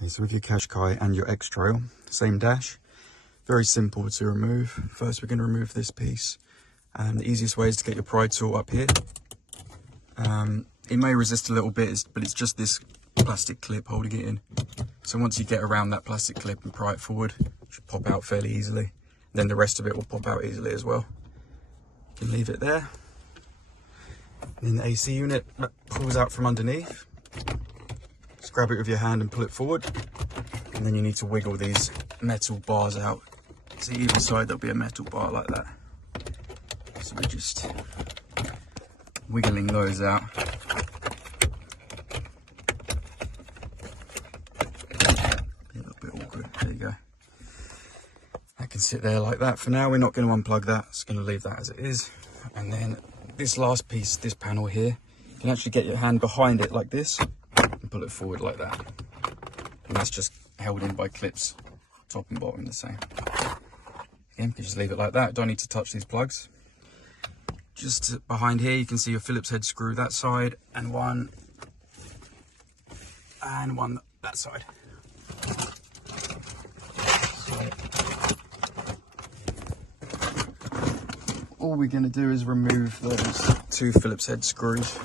Okay, so with your Qashqai and your X-Trail, same dash, very simple to remove. First we're going to remove this piece, and the easiest way is to get your pry tool up here. It may resist a little bit, but it's just this plastic clip holding it in. So once you get around that plastic clip and pry it forward, it should pop out fairly easily. Then the rest of it will pop out easily as well. You can leave it there. And then the AC unit pulls out from underneath. Just grab it with your hand and pull it forward. And then you need to wiggle these metal bars out. So either side there'll be a metal bar like that. So we're just wiggling those out. Be a little bit awkward. There you go. That can sit there like that for now. We're not going to unplug that. It's going to leave that as it is. And then this last piece, this panel here, you can actually get your hand behind it like this and pull it forward like that. And that's just held in by clips, top and bottom the same. Again, you can just leave it like that. Don't need to touch these plugs. Just behind here, you can see your Phillips head screw that side, and one that side. So, all we're going to do is remove those two Phillips head screws.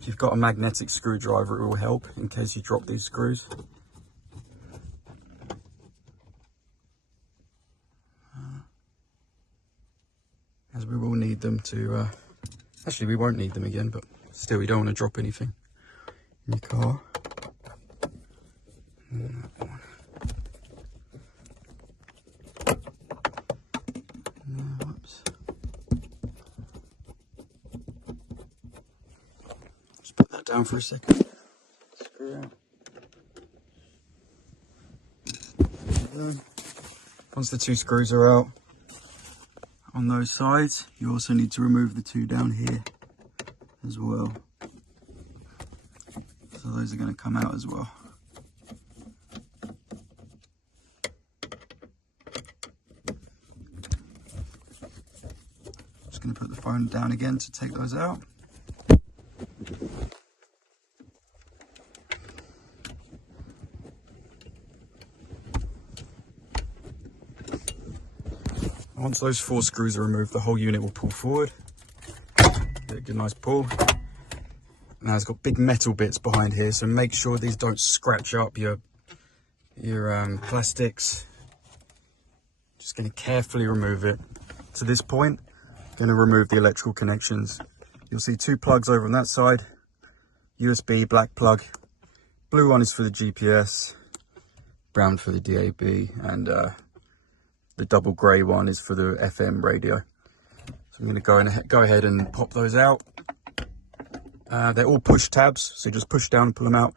If you've got a magnetic screwdriver, it will help in case you drop these screws. As we will need them to, actually we won't need them again, but still you don't want to drop anything in your car. And that one. No, whoops. Just put that down for a second. Screw out. Once the two screws are out on those sides, you also need to remove the two down here as well. So those are going to come out as well. Just going to put the phone down again to take those out. Once those four screws are removed, the whole unit will pull forward. Get a good nice pull. Now it's got big metal bits behind here, so make sure these don't scratch up your plastics. Just going to carefully remove it. To this point, going to remove the electrical connections. You'll see two plugs over on that side. USB, black plug. Blue one is for the GPS, brown for the DAB, and the double grey one is for the FM radio. So I'm going to go ahead and pop those out. They're all push tabs, so just push down and pull them out.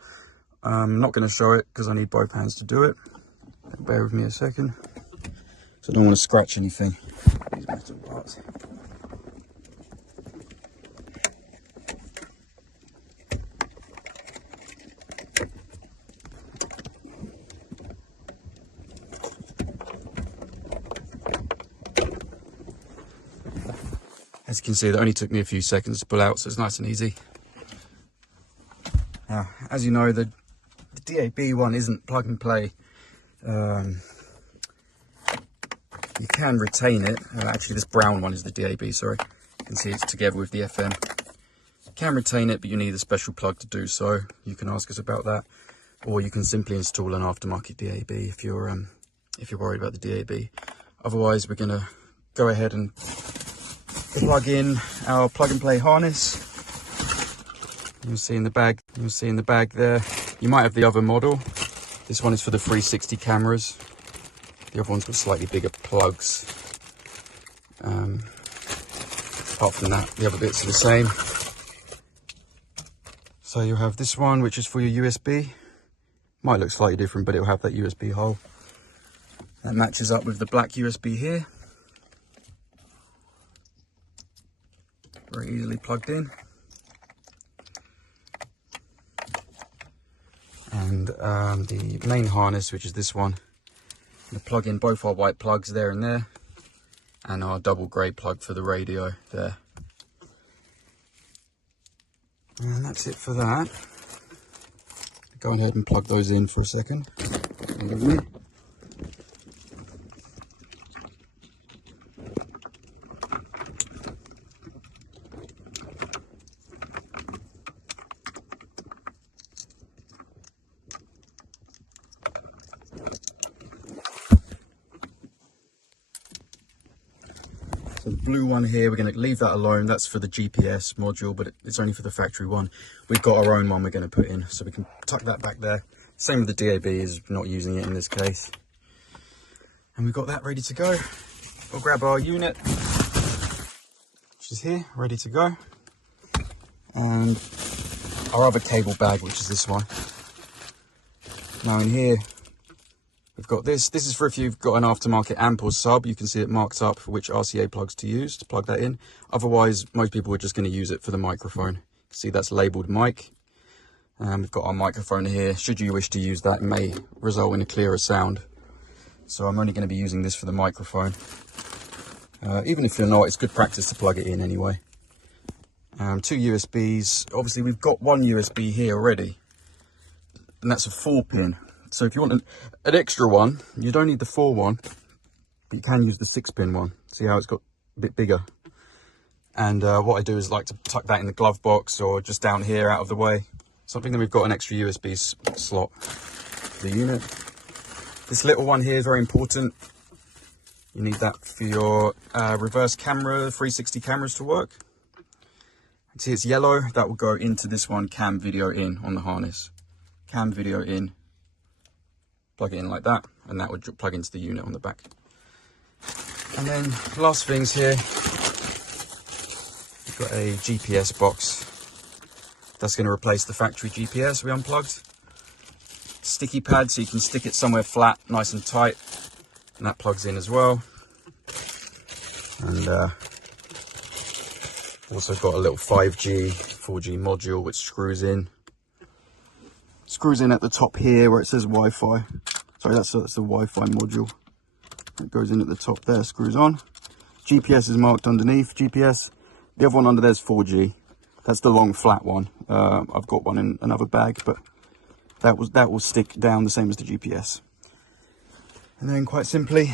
I'm not going to show it because I need both hands to do it. Bear with me a second. So I don't want to scratch anything. These metal parts. As you can see, that only took me a few seconds to pull out, so it's nice and easy. Now, as you know, the DAB one isn't plug and play. You can retain it. Actually, this brown one is the DAB, sorry. You can see it's together with the FM. You can retain it, but you need a special plug to do so. You can ask us about that. Or you can simply install an aftermarket DAB if you're worried about the DAB. Otherwise, we're going to go ahead and plug in our plug and play harness. You'll see in the bag there. You might have the other model. This one is for the 360 cameras. The other one's got slightly bigger plugs. Apart from that, the other bits are the same. So you'll have this one, which is for your USB. Might look slightly different, but it'll have that USB hole. That matches up with the black USB here. Very easily plugged in. And the main harness, which is this one, I'm going to plug in both our white plugs there and there. and our double grey plug for the radio there. And that's it for that. Go ahead and plug those in for a second. So the blue one here, we're going to leave that alone. That's for the GPS module, but it's only for the factory one. We've got our own one we're going to put in, so we can tuck that back there. Same with the DAB, is not using it in this case. And we've got that ready to go. We'll grab our unit, which is here, ready to go. And our other cable bag, which is this one. Now in here, we've got this. This is for if you've got an aftermarket amp or sub, you can see it marked up for which RCA plugs to use to plug that in. Otherwise, most people are just going to use it for the microphone. You can see that's labelled mic. We've got our microphone here. Should you wish to use that, it may result in a clearer sound. So I'm only going to be using this for the microphone. Even if you're not, it's good practice to plug it in anyway. 2 USBs. Obviously, we've got one USB here already, and that's a 4-pin. So if you want an extra one, you don't need the 4 one, but you can use the 6-pin one. See how it's got a bit bigger? And what I do is like to tuck that in the glove box or just down here out of the way. Something that we've got an extra USB slot for the unit. This little one here is very important. You need that for your reverse camera, 360 cameras to work. See, it's yellow. That will go into this one, cam video in on the harness. Cam video in. Plug it in like that, and that would plug into the unit on the back. And then last things here, we've got a GPS box. That's going to replace the factory GPS we unplugged. Sticky pad, so you can stick it somewhere flat, nice and tight, and that plugs in as well. And also got a little 5G, 4G module which screws in. Screws in at the top here where it says Wi-Fi. Sorry, that's the Wi-Fi module. It goes in at the top there, screws on. GPS is marked underneath, GPS. The other one under there is 4G. That's the long flat one. I've got one in another bag, but that will stick down the same as the GPS. And then quite simply,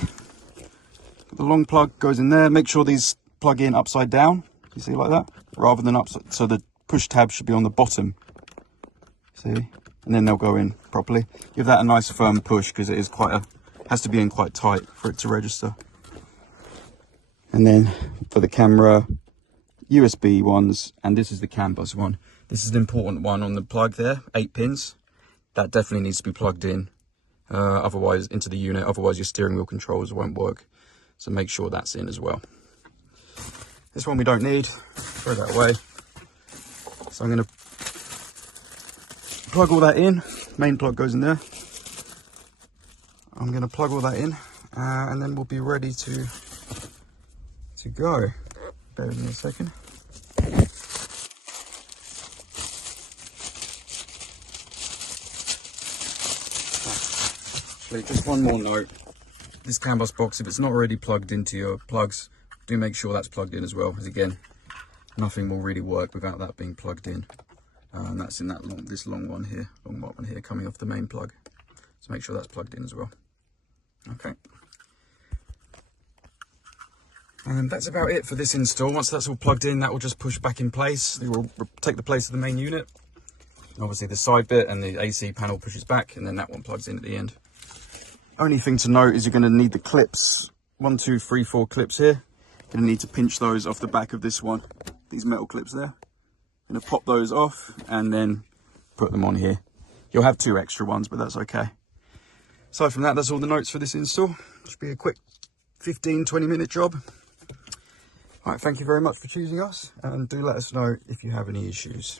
the long plug goes in there. Make sure these plug in upside down. You see, like that, rather than upside. So the push tab should be on the bottom. See, and then they'll go in properly. Give that a nice firm push because it is has to be in quite tight for it to register. And then for the camera, USB ones, and this is the CAN bus one. This is an important one on the plug there, 8 pins. That definitely needs to be plugged in, otherwise into the unit. Otherwise, your steering wheel controls won't work. So make sure that's in as well. This one we don't need, throw that away. So I'm going to plug all that in. Main plug goes in there. I'm going to plug all that in, and then we'll be ready to go. Bear with me a second. Actually, just one more note. This CAN bus box, if it's not already plugged into your plugs, do make sure that's plugged in as well, because again, nothing will really work without that being plugged in. And that's in that this long one here coming off the main plug. So make sure that's plugged in as well. Okay. And that's about it for this install. Once that's all plugged in, that will just push back in place. It will take the place of the main unit. And obviously the side bit and the AC panel pushes back, and then that one plugs in at the end. Only thing to note is you're going to need the clips. 1, 2, 3, 4 clips here. You're going to need to pinch those off the back of this one. These metal clips there. Going to pop those off and then put them on here. You'll have 2 extra ones, but that's okay. Aside from that, that's all the notes for this install. Should be a quick 15-20 minute job. All right, thank you very much for choosing us, and do let us know if you have any issues.